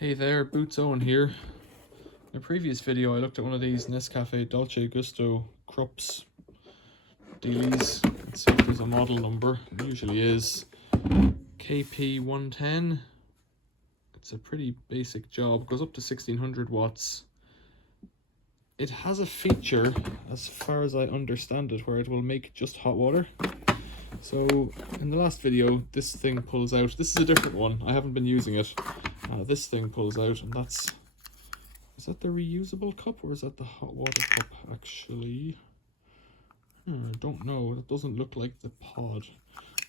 Hey there, Boots Owen here. In a previous video I looked at one of these Nescafe Dolce Gusto Krupps dealies. Let's see if there's a model number. It usually is KP110. It's a pretty basic job, goes up to 1600 watts. It has a feature, as far as I understand it, where it will make just hot water. So in the last video this thing pulls out. This is a different one, I haven't been using it. This thing pulls out, and is that the reusable cup or is that the hot water cup actually? I don't know, it doesn't look like the pod.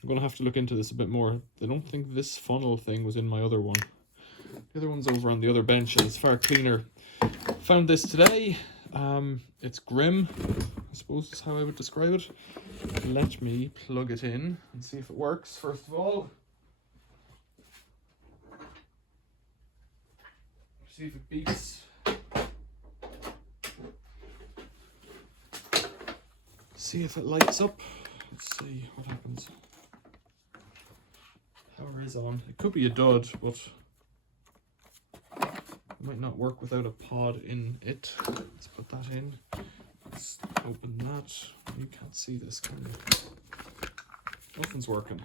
I'm gonna have to look into this a bit more. I don't think this funnel thing was in my other one. The other one's over on the other bench and it's far cleaner. Found this today. It's grim, I suppose is how I would describe it. Let me plug it in and see if it works first of all. See if it beeps. See if it lights up. Let's see what happens. Power is on. It could be a dud, but it might not work without a pod in it. Let's put that in. Let's open that. You can't see this, can you? Nothing's working.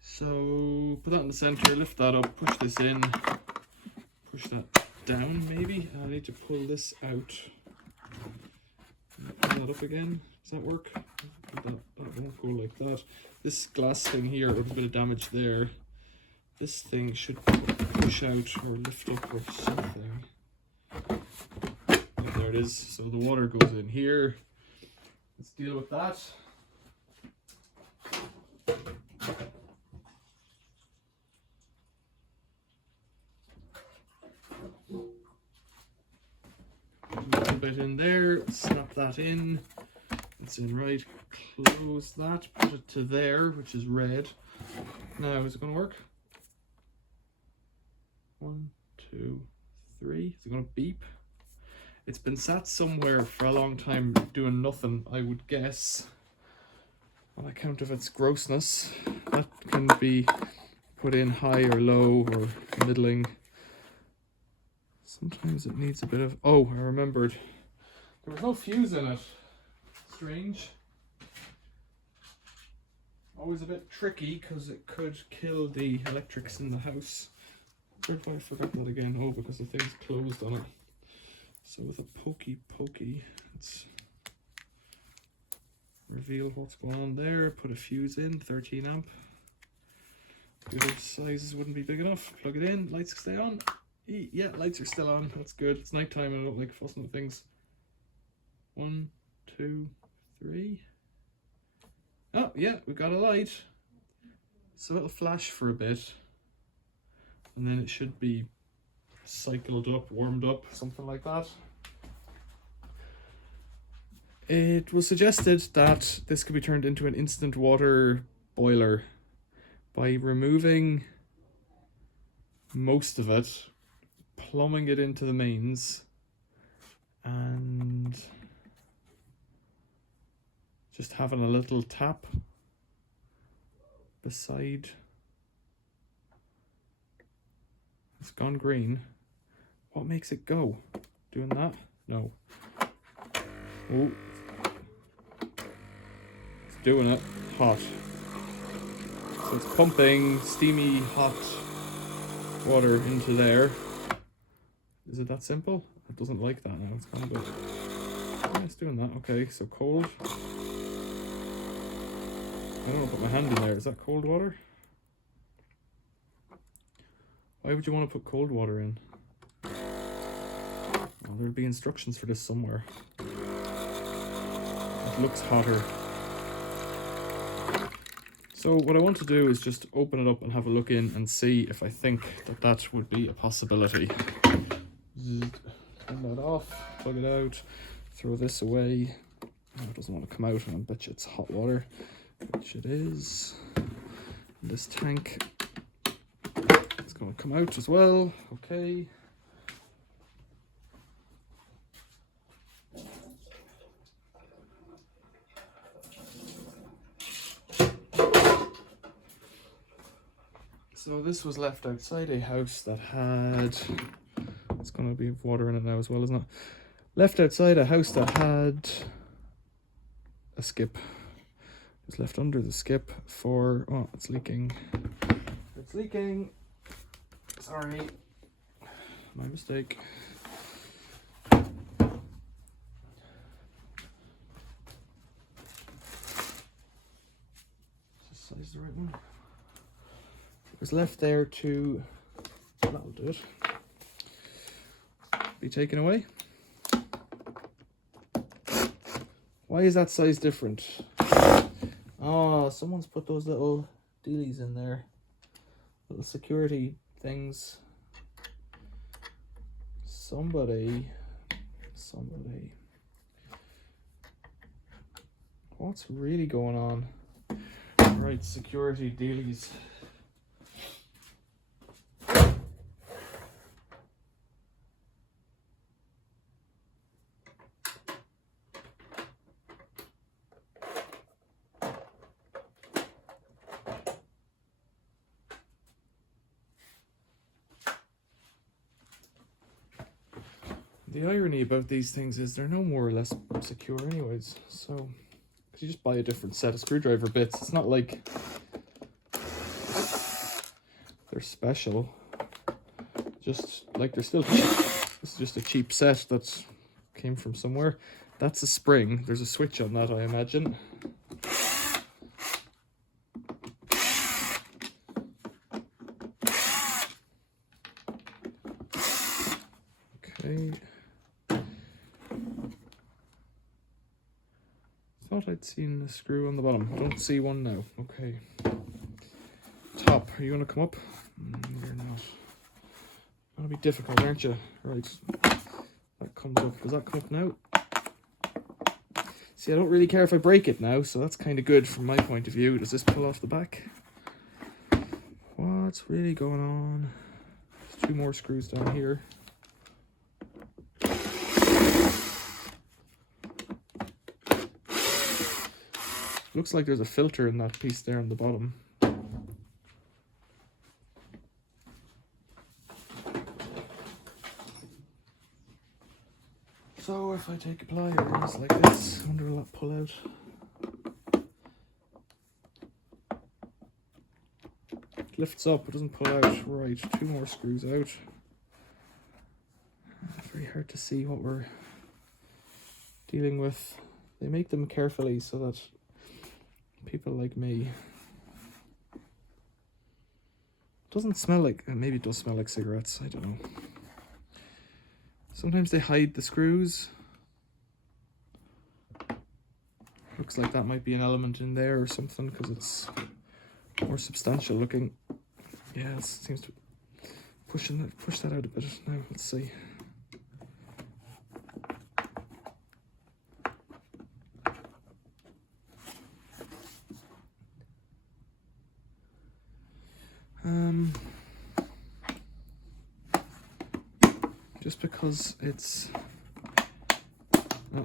So put that in the center, lift that up, push this in, push that down maybe. I need to pull this out. Pull that up again. Does that work? That won't go like that. This glass thing here, with a bit of damage there. This thing should push out or lift up or something. Oh, there it is. So the water goes in here. Let's deal with that. A little bit in there, snap that in. It's in right. Close that, put it to there, which is red. Now, is it going to work? 1, 2, 3. Is it going to beep? It's been sat somewhere for a long time doing nothing, I would guess. On account of its grossness, that can be put in high or low or middling. Sometimes it needs a bit of... Oh, I remembered. There was no fuse in it. Strange. Always a bit tricky because it could kill the electrics in the house. Where have I forgot that again? Oh, because the thing's closed on it. So with a pokey, let's reveal what's going on there. Put a fuse in, 13 amp. The other sizes wouldn't be big enough. Plug it in, lights stay on. Yeah, lights are still on. That's good. It's nighttime and I don't like fussing with things. 1, 2, 3. Oh, yeah, we got a light. So it'll flash for a bit. And then it should be cycled up, warmed up, something like that. It was suggested that this could be turned into an instant water boiler by removing most of it, plumbing it into the mains, and just having a little tap beside. It's gone green. What makes it go? Doing that? No. Oh. It's doing it. Hot. So it's pumping steamy, hot water into there. Is it that simple? It doesn't like that now. It's kind of good. Yeah, it's doing that. Okay, so cold. I don't want to put my hand in there. Is that cold water? Why would you want to put cold water in? Well, there'll be instructions for this somewhere. It looks hotter. So what I want to do is just open it up and have a look in and see if I think that that would be a possibility. Turn that off, plug it out, throw this away. Oh, it doesn't want to come out, and I bet you it's hot water, which it is. This tank is going to come out as well. Okay. So this was left outside a house that had, it's going to be water in it now as well, isn't it? Left outside a house that had a skip. It was left under the skip for, oh, it's leaking. It's leaking. Sorry. My mistake. Is this size the right one? It was left there to, that'll do it, be taken away. Why is that size different? Oh, someone's put those little dealies in there. Little security things. Somebody. What's really going on? Right, security dealies. The irony about these things is they're no more or less secure anyways, so because you just buy a different set of screwdriver bits. It's not like they're special, just like they're still cheap. This is just a cheap set that came from somewhere. That's a spring. There's a switch on that, I imagine. Okay. Thought I'd seen a screw on the bottom. I don't see one now. Okay. Top, are you going to come up? You're not. Gonna be difficult, aren't you? Right. That comes up. Does that come up now? See, I don't really care if I break it now, so that's kind of good from my point of view. Does this pull off the back? What's really going on? There's 2 more screws down here. Looks like there's a filter in that piece there on the bottom. So if I take a pliers like this, I wonder will that pull out? It lifts up, it doesn't pull out. Right, 2 more screws out. Very hard to see what we're dealing with. They make them carefully so that people like me. Doesn't smell like, maybe it does smell like cigarettes, I don't know. Sometimes they hide the screws. Looks like that might be an element in there or something because it's more substantial looking. Yeah, it seems to push that out a bit. Now let's see. Just because it's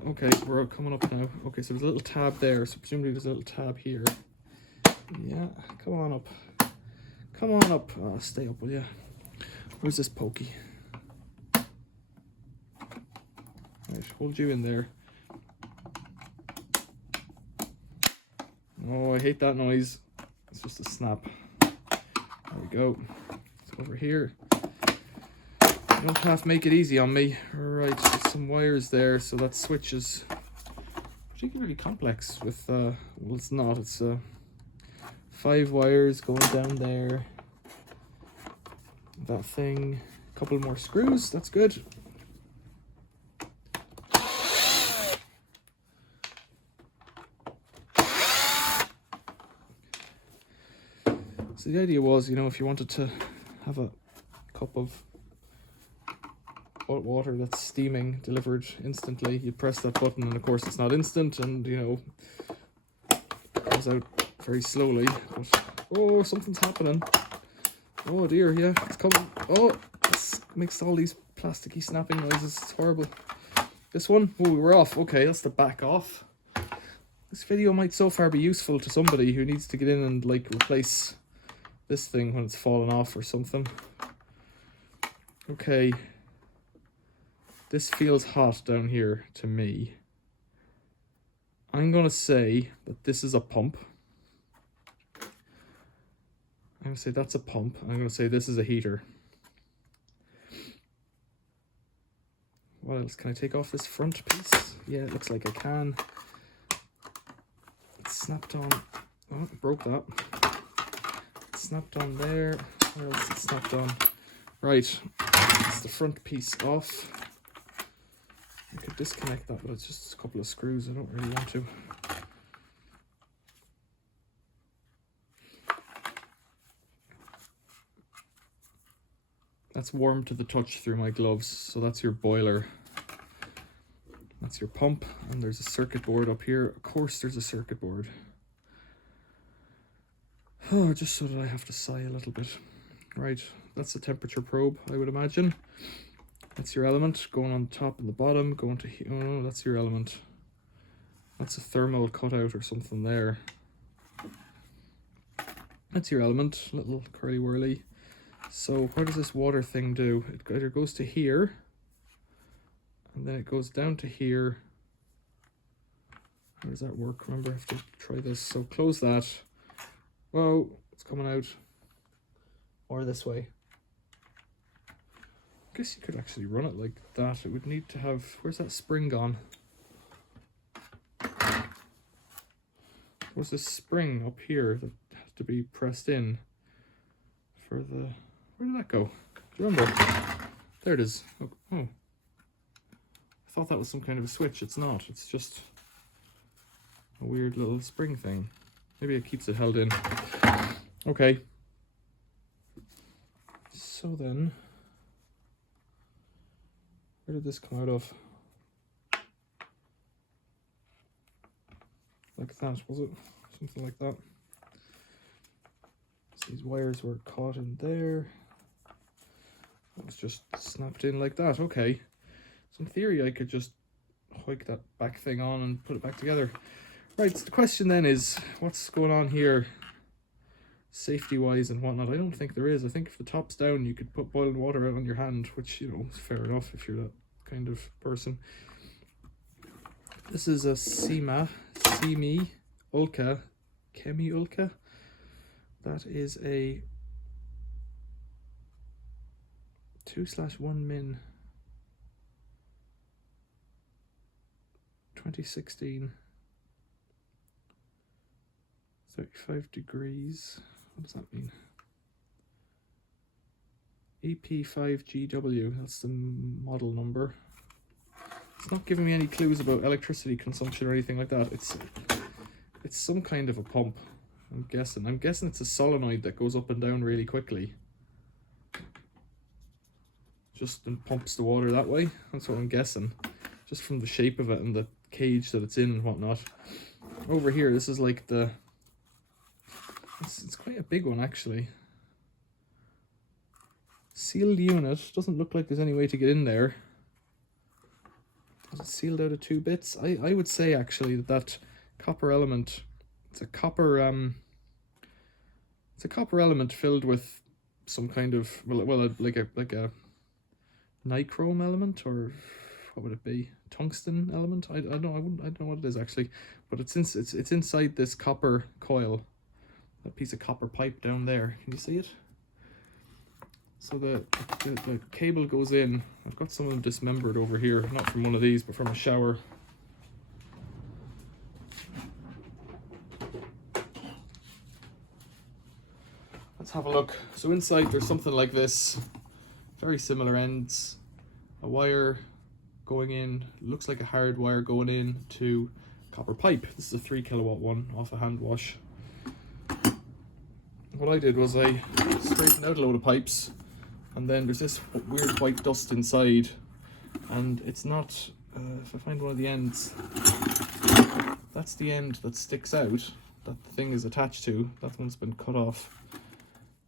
okay, we're coming up now. Okay, so there's a little tab there, so presumably there's a little tab here. Yeah, come on up. Come on up. Oh, stay up, will you? Where's this pokey? Right, hold you in there. Oh, I hate that noise. It's just a snap. There we go. It's over here. You don't have to make it easy on me. Right, there's some wires there, so that switch is particularly complex with, well, it's not. It's 5 wires going down there. That thing. A couple more screws. That's good. So the idea was, you know, if you wanted to have a cup of hot water that's steaming delivered instantly, you press that button, and of course it's not instant, and you know, it goes out very slowly. But oh, something's happening. Oh dear, yeah, it's coming. Oh, this makes all these plasticky snapping noises. It's horrible. This one, oh, we're off. Okay, that's the back off. This video might so far be useful to somebody who needs to get in and like replace this thing when it's fallen off or something. Okay. This feels hot down here to me. I'm going to say that this is a pump. I'm going to say that's a pump. I'm going to say this is a heater. What else? Can I take off this front piece? Yeah, it looks like I can. It's snapped on. Oh, I broke that. It's snapped on there. Where else is it snapped on? Right. It's the front piece off. I could disconnect that, but it's just a couple of screws. I don't really want to. That's warm to the touch through my gloves. So that's your boiler. That's your pump. And there's a circuit board up here. Of course there's a circuit board. Oh, just so that I have to sigh a little bit. Right, that's the temperature probe, I would imagine. That's your element going on the top and the bottom, going to here. Oh, that's your element. That's a thermal cutout or something there. That's your element, little curly whirly. So what does this water thing do? It either goes to here, and then it goes down to here. How does that work? Remember, I have to try this. So close that. Whoa, it's coming out. Or this way. I guess you could actually run it like that. It would need to have... Where's that spring gone? Where's this spring up here that has to be pressed in for the... Where did that go? Do you remember? There it is. Oh. I thought that was some kind of a switch. It's not. It's just a weird little spring thing. Maybe it keeps it held in. Okay. So then... Where did this come out of? Like that, was it? Something like that. So these wires were caught in there. It was just snapped in like that. Okay. So in theory, I could just hoik that back thing on and put it back together. Right, so the question then is, what's going on here? Safety-wise and whatnot. I don't think there is. I think if the top's down, you could put boiling water out on your hand, which, you know, is fair enough if you're that kind of person. This is a Semi Ulca, Chemi Ulca. That is a 2/1 min 2016, 35 degrees. What does that mean? EP5GW, that's the model number. It's not giving me any clues about electricity consumption or anything like that. It's some kind of a pump, I'm guessing. I'm guessing it's a solenoid that goes up and down really quickly. Just and pumps the water that way. That's what I'm guessing. Just from the shape of it and the cage that it's in and whatnot. Over here, this is like the... It's quite a big one, actually. Sealed unit. Doesn't look like there's any way to get in there. Is it sealed out of 2 bits? I would say, actually, that copper element... It's a copper element filled with some kind of... Well, like a nichrome element, or what would it be? Tungsten element? I don't know. I don't know what it is, actually. But it's inside this copper coil. That piece of copper pipe down there. Can you see it? So the cable goes in. I've got some of them dismembered over here, not from one of these, but from a shower. Let's have a look. So inside there's something like this. Very similar ends. A wire going in. Looks like a hard wire going in to copper pipe. This is a 3 kilowatt one off a hand wash. What I did was I straightened out a load of pipes, and then there's this weird white dust inside, and it's not, if I find one of the ends, that's the end that sticks out, that the thing is attached to. That one's been cut off.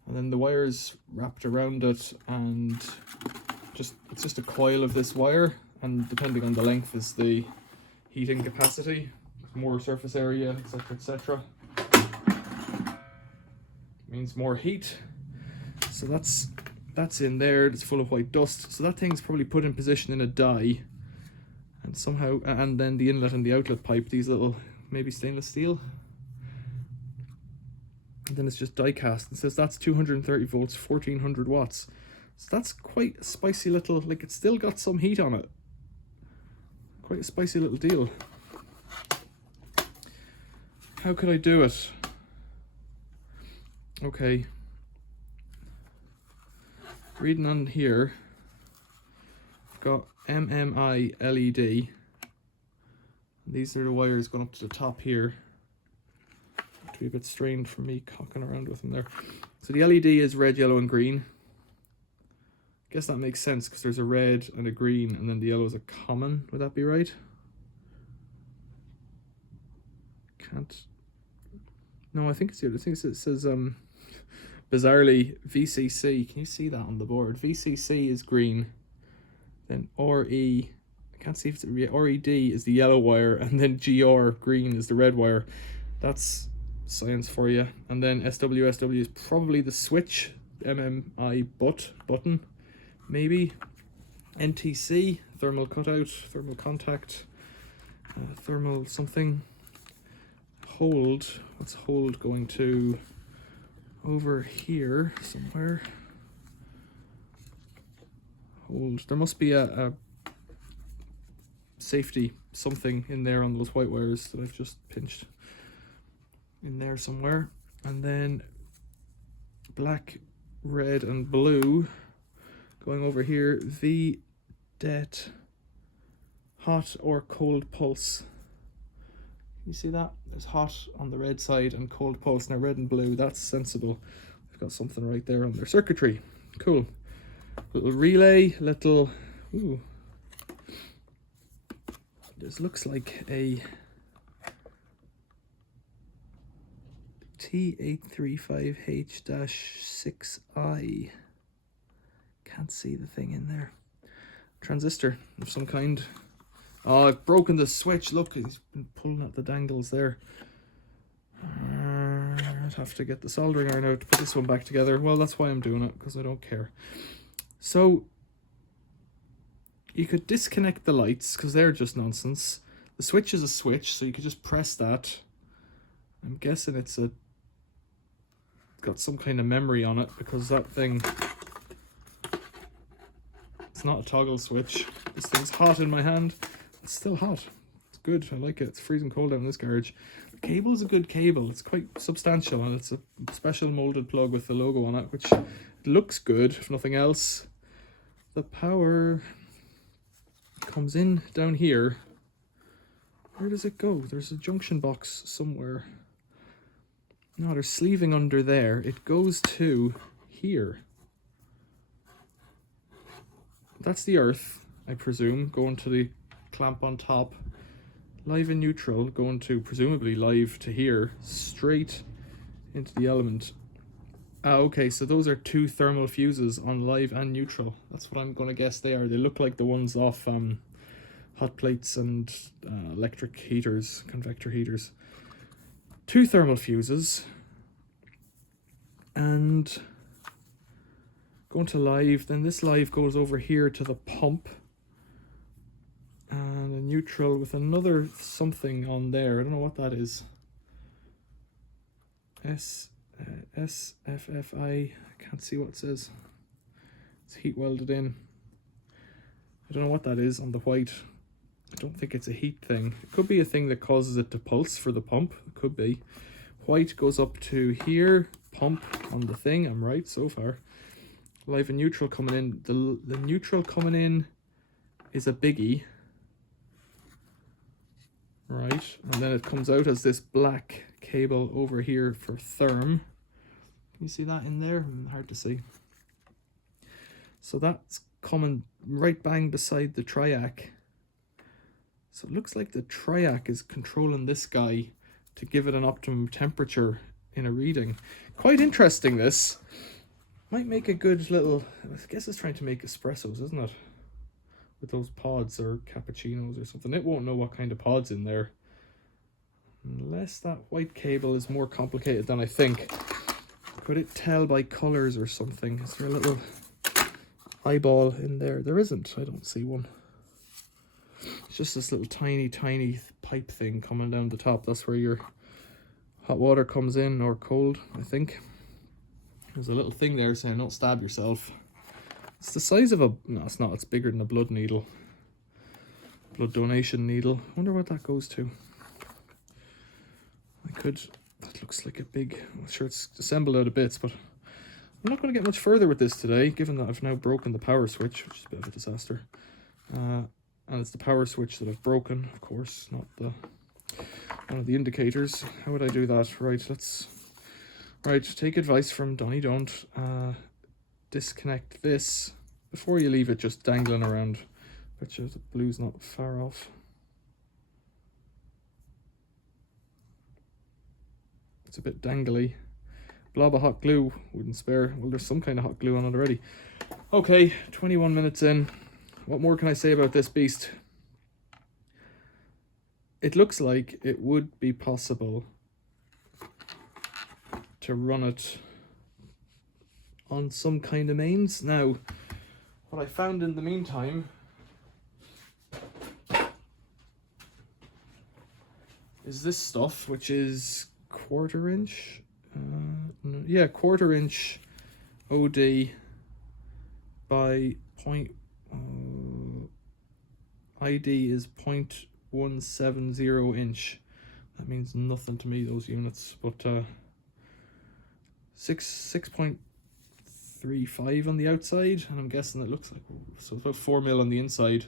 And then the wire's wrapped around it, and it's just a coil of this wire, and depending on the length is the heating capacity, more surface area, etc, etc. means more heat. So that's in there. It's full of white dust. So that thing's probably put in position in a die, and somehow, and then the inlet and the outlet pipe, these little, maybe stainless steel. And then it's just die cast. It says that's 230 volts, 1400 watts. So that's quite a spicy little, like it's still got some heat on it. Quite a spicy little deal. How could I do it? Okay. Reading on here, I've got MMI LED. These are the wires going up to the top here. To be a bit strained for me cocking around with them there. So the LED is red, yellow, and green. I guess that makes sense because there's a red and a green, and then the yellow is a common. Would that be right? Can't. No, I think it's the other thing. It says bizarrely VCC. Can you see that on the board? VCC is green. Then RE. I can't see if it's RED is the yellow wire, and then GR green is the red wire. That's science for you. And then SWSW is probably the switch. MMI button, maybe. NTC, thermal cutout, thermal contact, thermal something. Hold, what's hold going to? Over here somewhere. Hold, there must be a safety something in there on those white wires that I've just pinched. In there somewhere. And then black, red, and blue going over here. VDET, hot or cold pulse. You see that? There's hot on the red side and cold pulse. Now red and blue, that's sensible. We've got something right there on their circuitry. Cool. Little relay, little, ooh. This looks like a T835H-6I. Can't see the thing in there. Transistor of some kind. Oh, I've broken the switch. Look, he's been pulling at the dangles there. I'd have to get the soldering iron out to put this one back together. Well, that's why I'm doing it, because I don't care. So, you could disconnect the lights, because they're just nonsense. The switch is a switch, so you could just press that. I'm guessing it's got some kind of memory on it, because that thing, it's not a toggle switch. This thing's hot in my hand. It's still hot. It's good. I like it. It's freezing cold out in this garage. The cable's a good cable. It's quite substantial, and it's a special molded plug with the logo on it, which looks good, if nothing else. The power comes in down here. Where does it go? There's a junction box somewhere. No, there's sleeving under there. It goes to here. That's the earth, I presume, going to the clamp on top. Live and neutral going to, presumably live to here, straight into the element. Okay, so those are two thermal fuses on live and neutral. That's what I'm going to guess they are. They look like the ones off hot plates and electric heaters, convector heaters. Two thermal fuses. And going to live, then this live goes over here to the pump. And a neutral with another something on there. I don't know what that is. SFFI. I can't see what it says. It's heat welded in. I don't know what that is on the white. I don't think it's a heat thing. It could be a thing that causes it to pulse for the pump. It could be. White goes up to here. Pump on the thing. I'm right so far. Live and neutral coming in. The neutral coming in is a biggie. Right, and then it comes out as this black cable over here for therm. Can you see that in there? Hard to see. So that's coming right bang beside the triac. So it looks like the triac is controlling this guy to give it an optimum temperature in a reading. Quite interesting, this. Might make a good little, I guess it's trying to make espressos, isn't it? With those pods or cappuccinos or something. It won't know what kind of pod's in there. Unless that white cable is more complicated than I think. Could it tell by colours or something? Is there a little eyeball in there? There isn't. I don't see one. It's just this little tiny pipe thing coming down the top. That's where your hot water comes in, or cold, I think. There's a little thing there saying don't stab yourself. It's the size of a... No, it's not. It's bigger than a blood needle. Blood donation needle. I wonder what that goes to. I could... That looks like a big... I'm sure it's assembled out of bits, but I'm not going to get much further with this today, given that I've now broken the power switch, which is a bit of a disaster. And it's the power switch that I've broken, of course, not the one of the indicators. How would I do that? Right, let's... Right, take advice from Donnie. Don't disconnect this before you leave it just dangling around. Bet you the blue's not far off. It's a bit dangly. Blob of hot glue wouldn't spare. Well, there's some kind of hot glue on it already. Okay, 21 minutes in. What more can I say about this beast? It looks like it would be possible to run it on some kind of mains. Now, what I found in the meantime is this stuff, which is 1/4 inch. Yeah, 1/4 inch OD by ID is 0.170 inch. That means nothing to me, those units, but 6.35 on the outside, and I'm guessing it looks like, so it's about 4 mil on the inside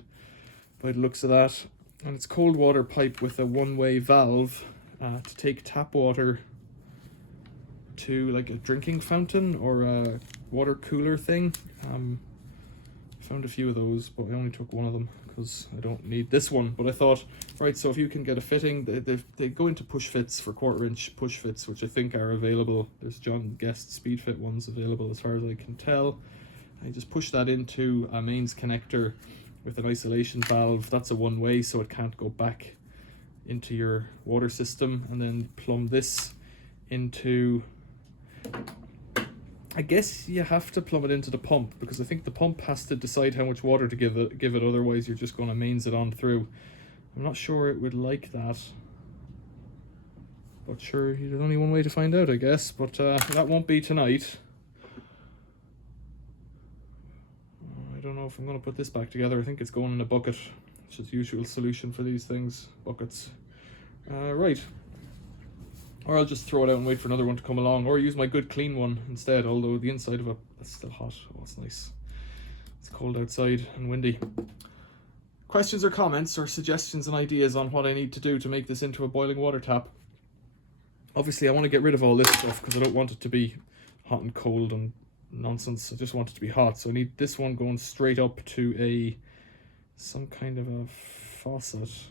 by the looks of that. And it's cold water pipe with a one-way valve to take tap water to like a drinking fountain or a water cooler thing. Found a few of those, but I only took one of them because I don't need this one. But I thought, right, so if you can get a fitting, they go into push fits for 1/4 inch push fits, which I think are available. There's John Guest speed fit ones available as far as I can tell. I just push that into a mains connector with an isolation valve. That's a one-way, so it can't go back into your water system, and then plumb this into... I guess you have to plumb it into the pump, because I think the pump has to decide how much water to give it, otherwise you're just going to mains it on through. I'm not sure it would like that, but sure, there's only one way to find out, I guess. But that won't be tonight. I don't know if I'm going to put this back together. I think it's going in a bucket, which is the usual solution for these things, buckets. Right. Or I'll just throw it out and wait for another one to come along, or use my good clean one instead, although the inside of it is still hot. Oh, it's nice. It's cold outside and windy. Questions or comments or suggestions and ideas on what I need to do to make this into a boiling water tap? Obviously, I want to get rid of all this stuff because I don't want it to be hot and cold and nonsense. I just want it to be hot. So I need this one going straight up to some kind of a faucet.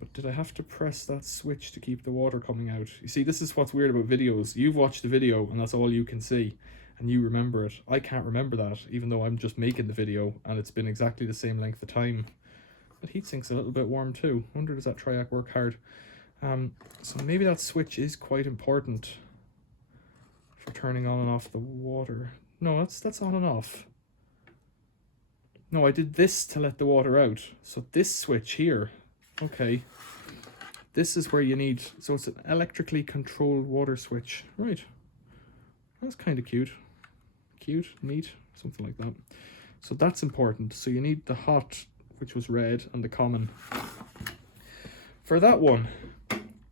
But did I have to press that switch to keep the water coming out? You see, this is what's weird about videos. You've watched the video and that's all you can see, and you remember it. I can't remember that, even though I'm just making the video and it's been exactly the same length of time. That heatsink's a little bit warm too. I wonder, does that Triac work hard? So maybe that switch is quite important for turning on and off the water. No, that's on and off. No, I did this to let the water out. So this switch here, okay, this is where you need, so it's an electrically controlled water switch. Right, that's kind of cute, neat, something like that. So that's important. So you need the hot, which was red, and the common for that one.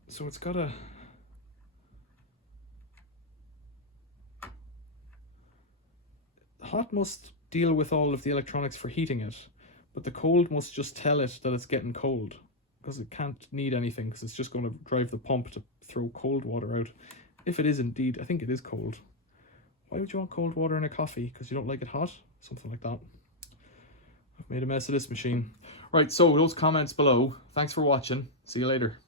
So it's got a... hot must deal with all of the electronics for heating it, but the cold must just tell it that it's getting cold, because it can't need anything, because it's just going to drive the pump to throw cold water out. If it is indeed, I think it is cold. Why would you want cold water in a coffee? Because you don't like it hot? Something like that. I've made a mess of this machine. Right, so those comments below. Thanks for watching. See you later.